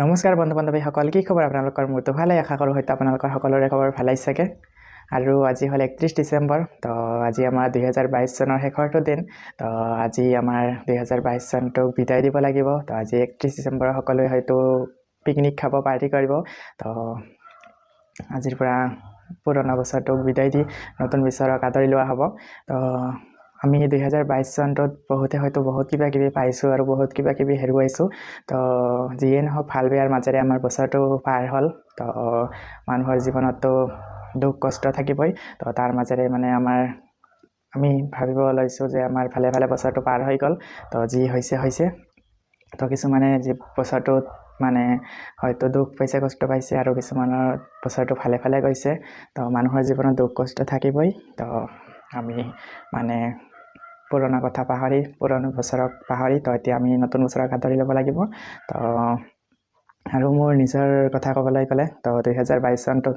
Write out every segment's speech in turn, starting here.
নমস্কাৰ বন্ধু বান্ধৱীসকল, কি খবৰ আপোনালোকৰ? মোৰতো ভালেই, আশা কৰোঁ হয়তো আপোনালোকৰ সকলোৰে খবৰ ভালেই চাগে। আৰু আজি হ'ল 31 ডিচেম্বৰ। তো আজি আমাৰ 2022 চনৰ শেষৰটো দিন। তো আজি আমাৰ 2022 চনটোক বিদায় দিব লাগিব। তো আজি 31 ডিচেম্বৰ সকলোৱে হয়তো পিকনিক খাব, পাৰ্টি কৰিব। তো আজিৰ পৰা পুৰণা বছৰটোক বিদায় দি নতুন বছৰক আদৰি লোৱা হ'ব। তো আমি 2022 চনটোত বহুতে হয়তো বহুত কিবা কিবি পাইছোঁ আৰু বহুত কিবা কিবি হেৰুৱাইছোঁ। তো যিয়ে নহওক ভাল বেয়াৰ মাজেৰে আমাৰ বছৰটো পাৰ হ'ল। তো মানুহৰ জীৱনততো দুখ কষ্ট থাকিবই। তো তাৰ মাজেৰে আমি ভাবিব লৈছোঁ যে আমাৰ ভালে ভালে বছৰটো পাৰ হৈ গ'ল। তো যি হৈছে। তো কিছুমানে যি বছৰটোত হয়তো দুখ পাইছে, কষ্ট পাইছে, আৰু কিছুমানৰ বছৰটো ভালে ভালে গৈছে। তো মানুহৰ জীৱনত দুখ কষ্ট থাকিবই। তো আমি পুৰণা কথা পাহৰি, পুৰণা বছৰক পাহৰি তো এতিয়া আমি নতুন বছৰক আদৰি ল'ব লাগিব। তো আৰু মোৰ নিজৰ কথা ক'বলৈ গ'লে তো 2022 চনটোত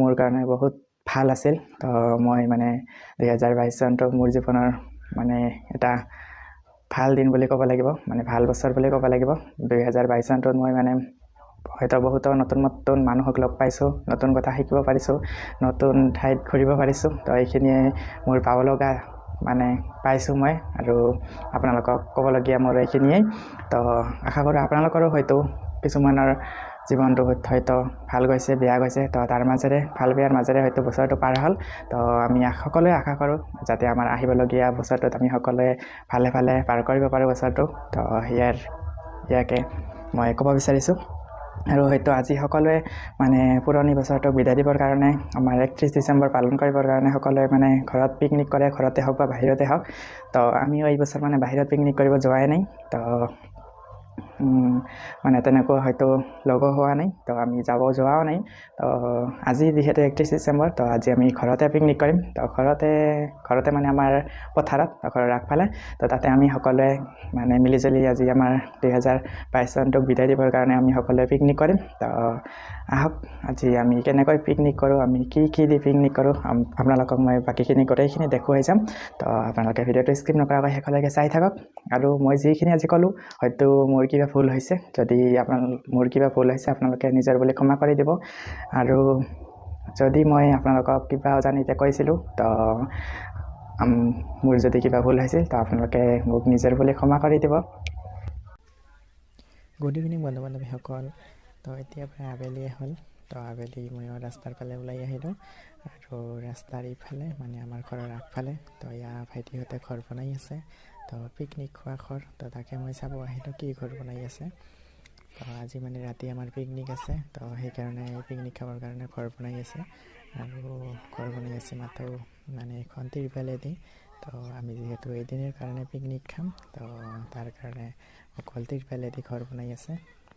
মোৰ কাৰণে বহুত ভাল আছিল। তো মই 2022 চনটো মোৰ জীৱনৰ এটা ভাল দিন বুলি ক'ব লাগিব, ভাল বছৰ বুলি ক'ব লাগিব। 2022 চনটোত মই হয়তো বহুতো নতুন নতুন মানুহক লগ পাইছোঁ, নতুন কথা শিকিব পাৰিছোঁ, নতুন ঠাইত ঘূৰিব পাৰিছোঁ। তো এইখিনিয়ে মোৰ পাব লগা পাইছোঁ মই, আৰু আপোনালোকক ক'বলগীয়া মোৰ এইখিনিয়েই। তো আশা কৰোঁ আপোনালোকৰো হয়তো কিছুমানৰ জীৱনটো হয়তো ভাল গৈছে, বেয়া গৈছে। তো তাৰ মাজেৰে, ভাল বেয়াৰ মাজেৰে হয়তো বছৰটো পাৰ হ'ল। তো আমি সকলোৱে আশা কৰোঁ যাতে আমাৰ আহিবলগীয়া বছৰটোত আমি সকলোৱে ভালে ভালে পাৰ কৰিব পাৰোঁ বছৰটো। তো ইয়াকে মই ক'ব বিচাৰিছোঁ। আৰু হয়তো আজি সকলোৱে পুৰণি বছৰটোক বিদায় দিবৰ কাৰণে, আমাৰ 31 ডিচেম্বৰ পালন কৰিবৰ কাৰণে সকলোৱে ঘৰত পিকনিক কৰে, ঘৰতে হওক বা বাহিৰতে হওক। তো আমিও এই বছৰ বাহিৰত পিকনিক কৰিব যোৱাই নাই। তো তেনেকুৱা হয়তো লগো হোৱা নাই। তো আমি যোৱাও নাই। তো আজি যিহেতু 31 ডিচেম্বৰ, তো আজি আমি ঘৰতে পিকনিক কৰিম। তো ঘৰতে আমাৰ পথাৰত, ঘৰৰ আগফালে। তো তাতে আমি সকলোৱে মিলিজুলি আজি আমাৰ 2022 চনটোক বিদায় দিবৰ কাৰণে আমি সকলোৱে পিকনিক কৰিম। তো আহক আজি আমি কেনেকৈ পিকনিক কৰোঁ, আমি কি দি পিকনিক কৰোঁ, আপোনালোকক মই বাকীখিনি গোটেইখিনি দেখুৱাই যাম। তো আপোনালোকে ভিডিঅ'টো স্কিপ নকৰাকৈ শেষলৈকে চাই থাকক। আৰু মই যিখিনি আজি ক'লোঁ হয়তো মোৰ কিবা ভুল হৈছে, যদি মোৰ কিবা ভুল হৈছে আপোনালোকে নিজৰ বুলি ক্ষমা কৰি দিব। আৰু যদি মই আপোনালোকক কিবা অজানিতে কৈছিলোঁ, তো মোৰ যদি কিবা ভুল হৈছিল তো আপোনালোকে মোক নিজৰ বুলি ক্ষমা কৰি দিব। গুড ইভিনিং বন্ধু বান্ধৱীসকল। তো এতিয়া প্ৰায় আবেলিয়ে হ'ল। তো আবেলি ময়ো ৰাস্তাৰ ফালে ওলাই আহিলোঁ। আৰু ৰাস্তাৰ ইফালে আমাৰ ঘৰৰ আগফালে তো ভাইটিহঁতে ঘৰ বনাই আছে। তো পিকনিক খোৱা ঘৰ, তো তাকে মই চাব আহিলোঁ কি ঘৰ বনাই আছে। তো আজি ৰাতি আমাৰ পিকনিক আছে। তো সেইকাৰণে পিকনিক খাবৰ কাৰণে ঘৰ বনাই আছে। আৰু ঘৰ বনাই আছে মাত্ৰ এখন তিৰপালেদি। তো আমি যিহেতু এদিনৰ কাৰণে পিকনিক খাম, তো তাৰ কাৰণে অকল তিৰপালেদি ঘৰ বনাই আছে।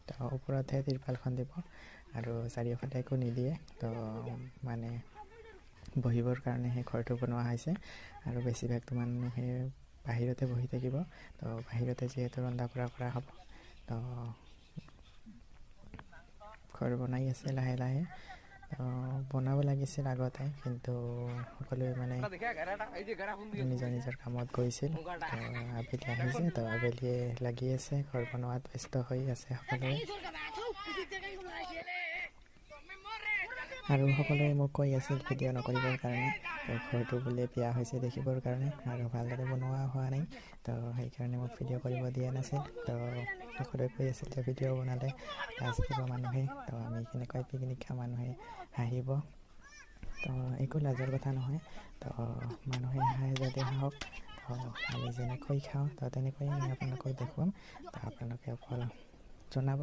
তো ওপৰতহে তিৰপালখন দিব, আৰু চাৰিওফালে একো নিদিয়ে। তো বহিবৰ কাৰণে সেই ঘৰটো বনোৱা হৈছে। আৰু বেছিভাগতো মানুহে বাহিৰতে বহি থাকিব। তো বাহিৰতে যিহেতু ৰন্ধা বঢ়া কৰা হ'ব। তো ঘৰ বনাই আছে লাহে লাহে। বনাব লাগিছিল আগতে, কিন্তু সকলোৱে নিজৰ নিজৰ কামত গৈছিল। তো আবেলি আহিছে, তো আবেলিয়ে লাগি আছে ঘৰ বনোৱাত, ব্যস্ত হৈ আছে সকলোৱে। আৰু সকলোৱে মোক কৈ আছিল ভিডিঅ' নকৰিবৰ কাৰণে। তো ঘৰটো বোলে বেয়া হৈছে দেখিবৰ কাৰণে, আৰু ভালদৰে বনোৱা হোৱা নাই। তো সেইকাৰণে মোক ভিডিঅ' কৰিব দিয়া নাছিল। তো সকলোৱে কৈ আছিল যে ভিডিঅ' বনালে লাজ দিব মানুহে। তো আমি কেনেকৈ পিকনিক খাম, মানুহে হাঁহিব। তো একো লাজৰ কথা নহয়। তো মানুহে হাঁহে যদি হাঁহক। তো আমি যেনেকৈ খাওঁ তো তেনেকৈয়ে আমি আপোনালোকক দেখুৱাম। তো আপোনালোকে অকল জনাব।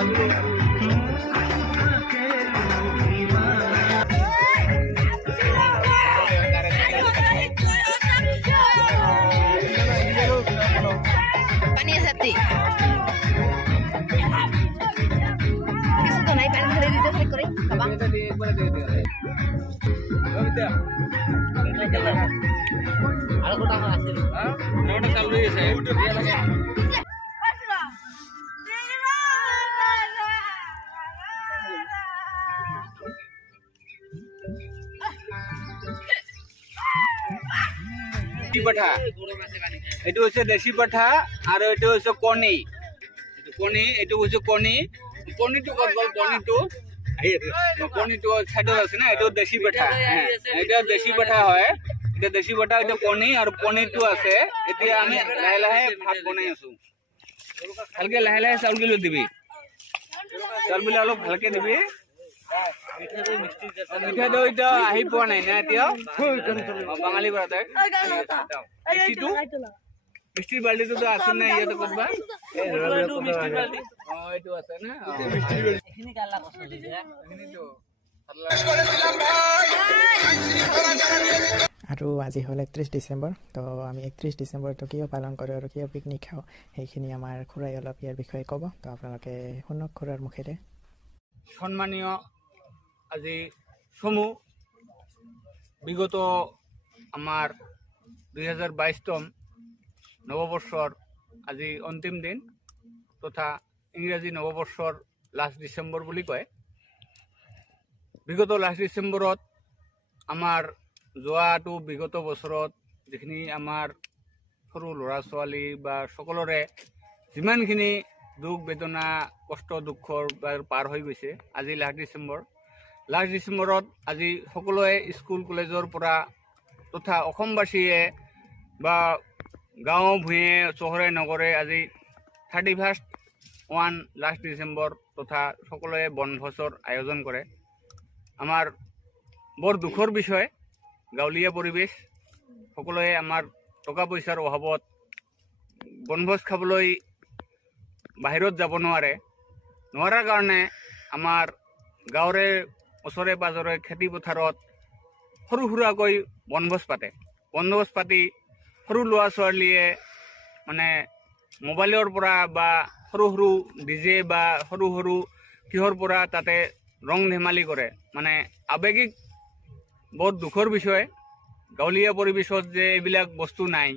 পানী আছে তি কিছু তো নাই পানি ঢেলে দিতে ঠিক করে বাবা আর কোটা আছে হ্যাঁ ওটা চালু হয়েছে ওটা দিয়ে লাগে পাঠা এটা হচ্ছে দেশি পাঠা আর এটা হচ্ছে কণি কণি এটা হচ্ছে কণি কণিটো কত বল কণিটো সাইডত আছে না এটা দেশি পাঠা হ্যাঁ এটা দেশি পাঠা হয় এটা দেশি পাঠা এটা কণি আর পনিরটো আছে এতিয়া আমি লাহে লাহে ভাত বনাই আছো ভালকে লাহে লাহে চাউল কিলো দিবি চাউল বিলা অলপ ভালকে দিবি মিঠা দৈটো আহি পোৱা নাই না এতিয়া বাঙালী ব্ৰাদাৰ মিষ্টিৰ বাল্টিটো আছে না ইয়াতে ক'ৰবা এইটো আছে না এইখিনি কালা কষ্ট দিছে এইখিনিটো আৰু আজি হ'ল 31 ডিচেম্বৰ তো আমি 31 ডিচেম্বৰটো কিয় পালন কৰোঁ আৰু কিয় পিকনিক খাওঁ সেইখিনি আমাৰ খুৰাই অলপ ইয়াৰ বিষয়ে ক'ব তো আপোনালোকে শুনক খুৰাৰ মুখেৰে সন্মানীয় আজি চমু বিগত আমাৰ 2022তম নৱবৰ্ষৰ আজি অন্তিম দিন তথা ইংৰাজী নৱবৰ্ষৰ লাষ্ট ডিচেম্বৰ বুলি কয় বিগত লাষ্ট ডিচেম্বৰত আমাৰ যোৱাটো বিগত বছৰত যিখিনি আমাৰ সৰু ল'ৰা ছোৱালী বা সকলোৰে যিমানখিনি দুখ বেদনা কষ্ট দুখৰ পাৰ হৈ গৈছে আজি লাষ্ট ডিচেম্বৰত আজি সকলোৱে স্কুল কলেজৰ পৰা তথা অসমবাসীয়ে বা গাঁও ভূঞে চহৰে নগৰে আজি 31 লাষ্ট ডিচেম্বৰ তথা সকলোৱে বনভোজৰ আয়োজন কৰে আমাৰ বৰ দুখৰ বিষয় গাঁৱলীয়া পৰিৱেশ সকলোৱে আমাৰ টকা পইচাৰ অভাৱত বনভোজ খাবলৈ বাহিৰত যাব নোৱাৰাৰ কাৰণে আমাৰ গাঁৱৰে ওচৰে পাজৰে খেতি পথাৰত সৰু সুৰাকৈ বনভোজ পাতি সৰু ল'ৰা ছোৱালীয়ে মানে মোবাইলৰ পৰা বা সৰু সৰু ডিজে বা সৰু সৰু কিহৰ পৰা তাতে ৰং ধেমালি কৰে মানে আৱেগিক বহুত দুখৰ বিষয় গাঁৱলীয়া পৰিৱেশত যে এইবিলাক বস্তু নাই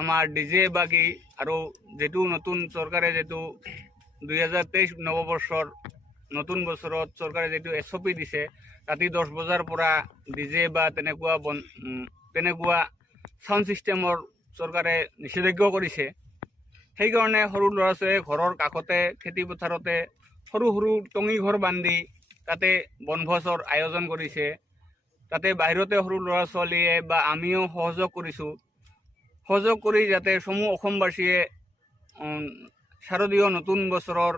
আমাৰ ডিজে বা কি আৰু যেটো নতুন চৰকাৰে যেটো 2023 নৱবৰ্ষৰ নতুন বছৰত চৰকাৰে যেটো SOP দিছে ৰাতি 10 বজাৰ পৰা ডিজে বা তেনেকুৱা সাউণ্ড সিস্টেমৰ চৰকাৰে নিষেধাজ্ঞা কৰিছে সেইকাৰণে সৰু ল'ৰা ছোৱালীয়ে ঘৰৰ কাষতে খেতি পথাৰতে সৰু সৰু টঙি ঘৰ বান্ধি তাতে বনভোজৰ আয়োজন কৰিছে তাতে বাহিৰতে সৰু ল'ৰা ছোৱালীয়ে বা আমিও সহযোগ কৰি যাতে সমূহ অসমবাসীয়ে শাৰদীয় নতুন বছৰৰ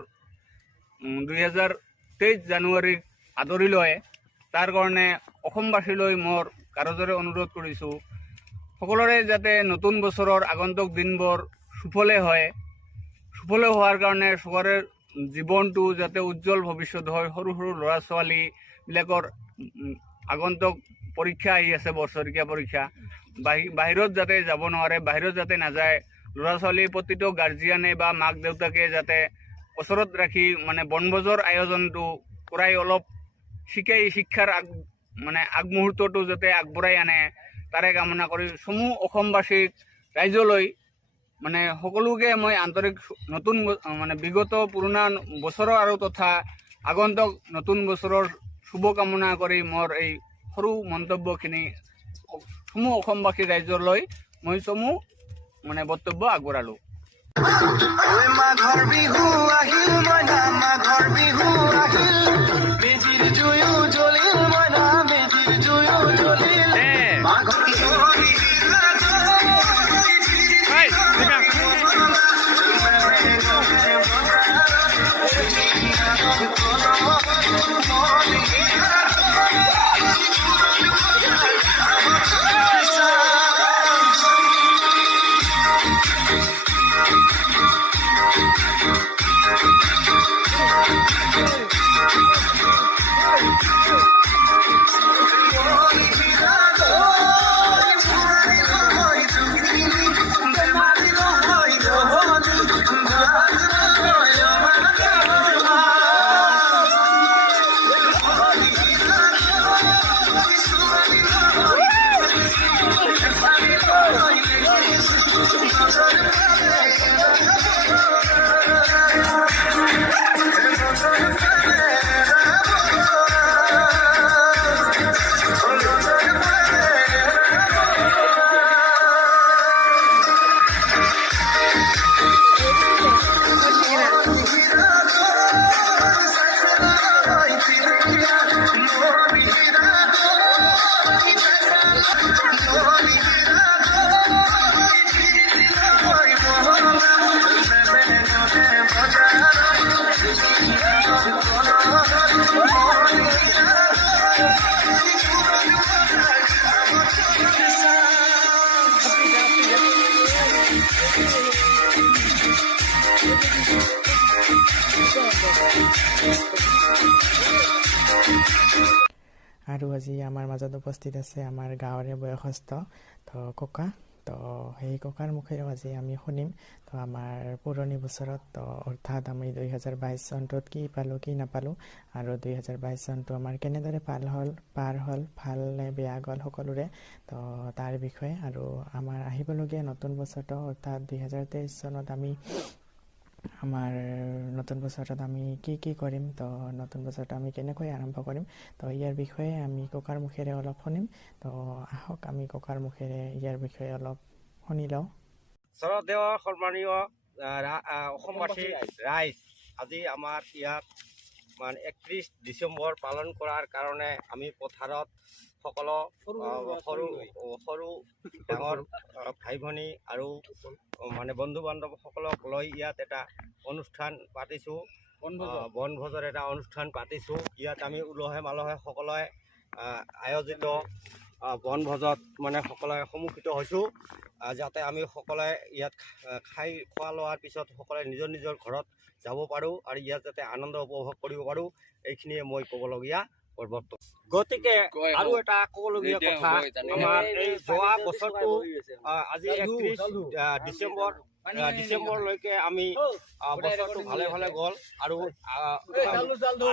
2023 জানুৱাৰীক আদৰি লয় তাৰ কাৰণে অসমবাসীলৈ মোৰ কাৰজৰে অনুৰোধ কৰিছোঁ সকলোৰে যাতে নতুন বছৰৰ আগন্তুক দিনবোৰ সুফলে হোৱাৰ কাৰণে সকলোৰে জীৱনটো যাতে উজ্জ্বল ভৱিষ্যত হয় সৰু সৰু ল'ৰা ছোৱালীবিলাকৰ আগন্তুক পৰীক্ষা আহি আছে বছৰীয়া পৰীক্ষা বাহিৰত যাতে যাব নোৱাৰে বাহিৰত যাতে নাযায় ল'ৰা ছোৱালীৰ প্ৰতিটো গাৰ্জিয়ানে বা মাক দেউতাকে যাতে ওচৰত ৰাখি মানে বনভোজৰ আয়োজনটো কৰাই অলপ শিক্ষাৰ আগমুহূৰ্তটো যাতে আগবঢ়াই আনে তাৰে কামনা কৰি সমূহ অসমবাসীক ৰাইজলৈ মানে সকলোকে মই আন্তৰিক নতুন মানে বিগত পুৰণা বছৰৰ আৰু তথা আগন্তুক নতুন বছৰৰ শুভকামনা কৰি মোৰ এই সৰু মন্তব্যখিনি সমূহ অসমবাসী ৰাইজলৈ মই সমূহ মানে বক্তব্য আগবঢ়ালোঁ মাঘৰ বিহু আহিল মইনা মাঘৰ বিহু আহিল মেজিৰ জুয়ো জ্বলিল মইনা মেজিৰ জুয়ো জ্বলিল মাঘৰ বিহু আৰু আজি আমাৰ মাজত উপস্থিত আছে আমাৰ গাঁৱৰে বয়সস্থ তো ককা। তো সেই ককাৰ মুখেৰেও আজি আমি শুনিম তো আমাৰ পুৰণি বছৰত তো অৰ্থাৎ আমি 2022 চনটোত কি পালোঁ কি নাপালোঁ আৰু 2022 চনটো আমাৰ কেনেদৰে পাৰ হ'ল ভাল নে বেয়া গ'ল সকলোৰে তো তাৰ বিষয়ে। আৰু আমাৰ আহিবলগীয়া নতুন বছৰটো অৰ্থাৎ 2023 চনত আমি আমাৰ নতুন বছৰত আমি কি কৰিম তো নতুন বছৰটো আমি কেনেকৈ আৰম্ভ কৰিম তো ইয়াৰ বিষয়ে আমি ককাৰ মুখেৰে অলপ শুনিম। তো আহক আমি ককাৰ মুখেৰে ইয়াৰ বিষয়ে অলপ শুনি লওঁ। শ্ৰদ্ধেয় সন্মানীয় অসমবাসী ৰাইজ, আজি আমাৰ ইয়াত মানে 31 ডিচেম্বৰ পালন কৰাৰ কাৰণে আমি পথাৰত সকলো সৰু ডাঙৰ ভাই ভনী আৰু মানে বন্ধু বান্ধৱ সকলক লৈ ইয়াত এটা অনুষ্ঠান পাতিছোঁ, বনভোজৰ এটা অনুষ্ঠান পাতিছোঁ। ইয়াত আমি উলহে মালহে সকলোৱে আয়োজিত বনভোজত মানে সকলোৱে সন্মুখীত হৈছোঁ, যাতে আমি সকলোৱে ইয়াত খোৱা লোৱাৰ পিছত সকলোৱে নিজৰ নিজৰ ঘৰত যাব পাৰোঁ আৰু ইয়াত যাতে আনন্দ উপভোগ কৰিব পাৰোঁ, এইখিনিয়ে মই ক'বলগীয়া বৰ্তমান। গতিকে আৰু এটা ক'বলগীয়া কথা, আমাৰ এই যোৱা বছৰটো আজি 31 ডিচেম্বৰলৈকে আমি বছৰটো ভালে ভালে গ'ল আৰু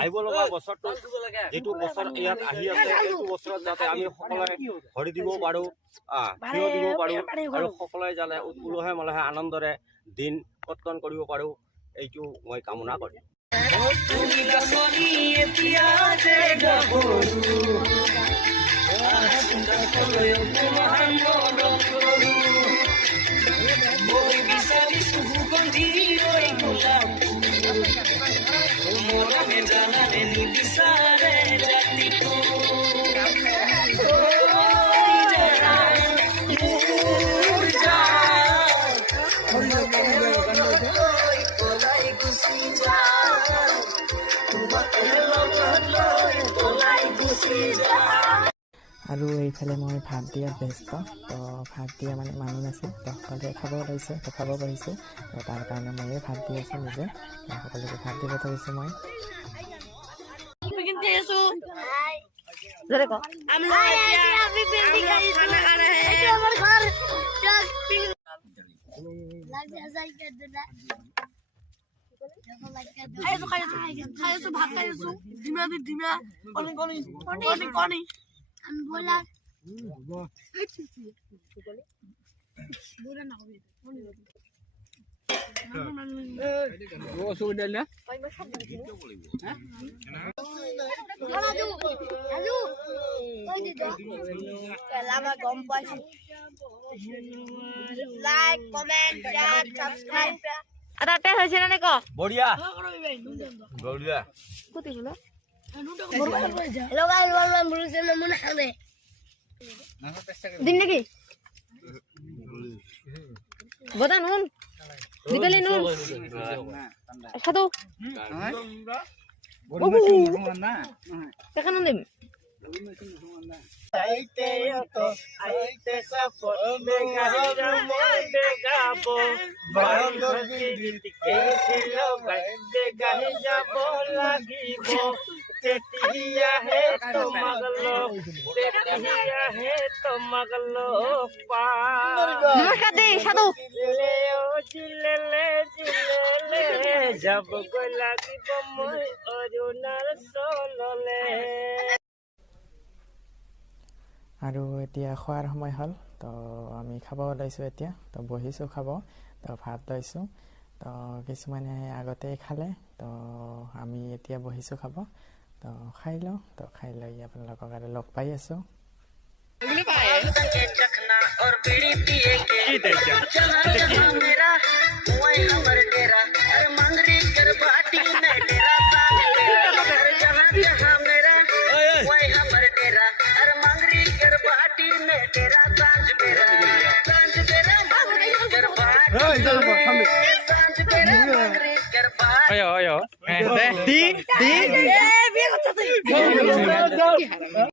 আহিব লগা বছৰটো যিটো বছৰ ইয়াত আহি আছে এইটো বছৰত যাতে আমি সকলোৱে ভৰি দিব পাৰোঁ, থিয় দিব পাৰোঁ আৰু সকলোৱে যাতে উলহে মালহে আনন্দৰে দিন কৰ্তন কৰিব পাৰোঁ, এইটো মই কামনা কৰিম। আৰু এইফালে মই ভাত দিয়াত ব্যস্ত, তো ভাত দিয়া মানে মানুহ নাছিল, তো সকলোৱে খাব ওলাইছে, তো খাব পাৰিছে, তো তাৰ কাৰণে ময়ে ভাত দি আছোঁ নিজে, সকলোকে ভাত দিব ধৰিছোঁ মই। গম পাইছো, লাইক কমেন্ট শেয়ার সাবস্ক্রাইব আটাতে হয়েছে না ক বঢ়িয়া বঢ়িয়া কত হলো hello guys welcome to channel মনে খাবে দিন নাকি বদা নুন দিবেলে নুন সাদু কেন দিম আইতে সাপোর্ট দেখাইরা মই দেখাবো বান্ধবী দিকে ছিল বাইতে গাহি যাব লাগিব তেতিয়া হে তোমাক লো পা নমস্কার দে সাদু জিলেলে যাব গৈ লাগিব মই অৰুণাৰ চললে। আৰু এতিয়া খোৱাৰ সময় হ'ল, তো আমি খাব ওলাইছোঁ এতিয়া, তো বহিছোঁ খাব, তো ভাত লৈছোঁ, তো কিছুমানে আগতেই খালে, তো আমি এতিয়া বহিছোঁ খাব, তো খাই লওঁ, তো খাই লৈ আপোনালোকক আৰু লগ পাই আছোঁ। Hey,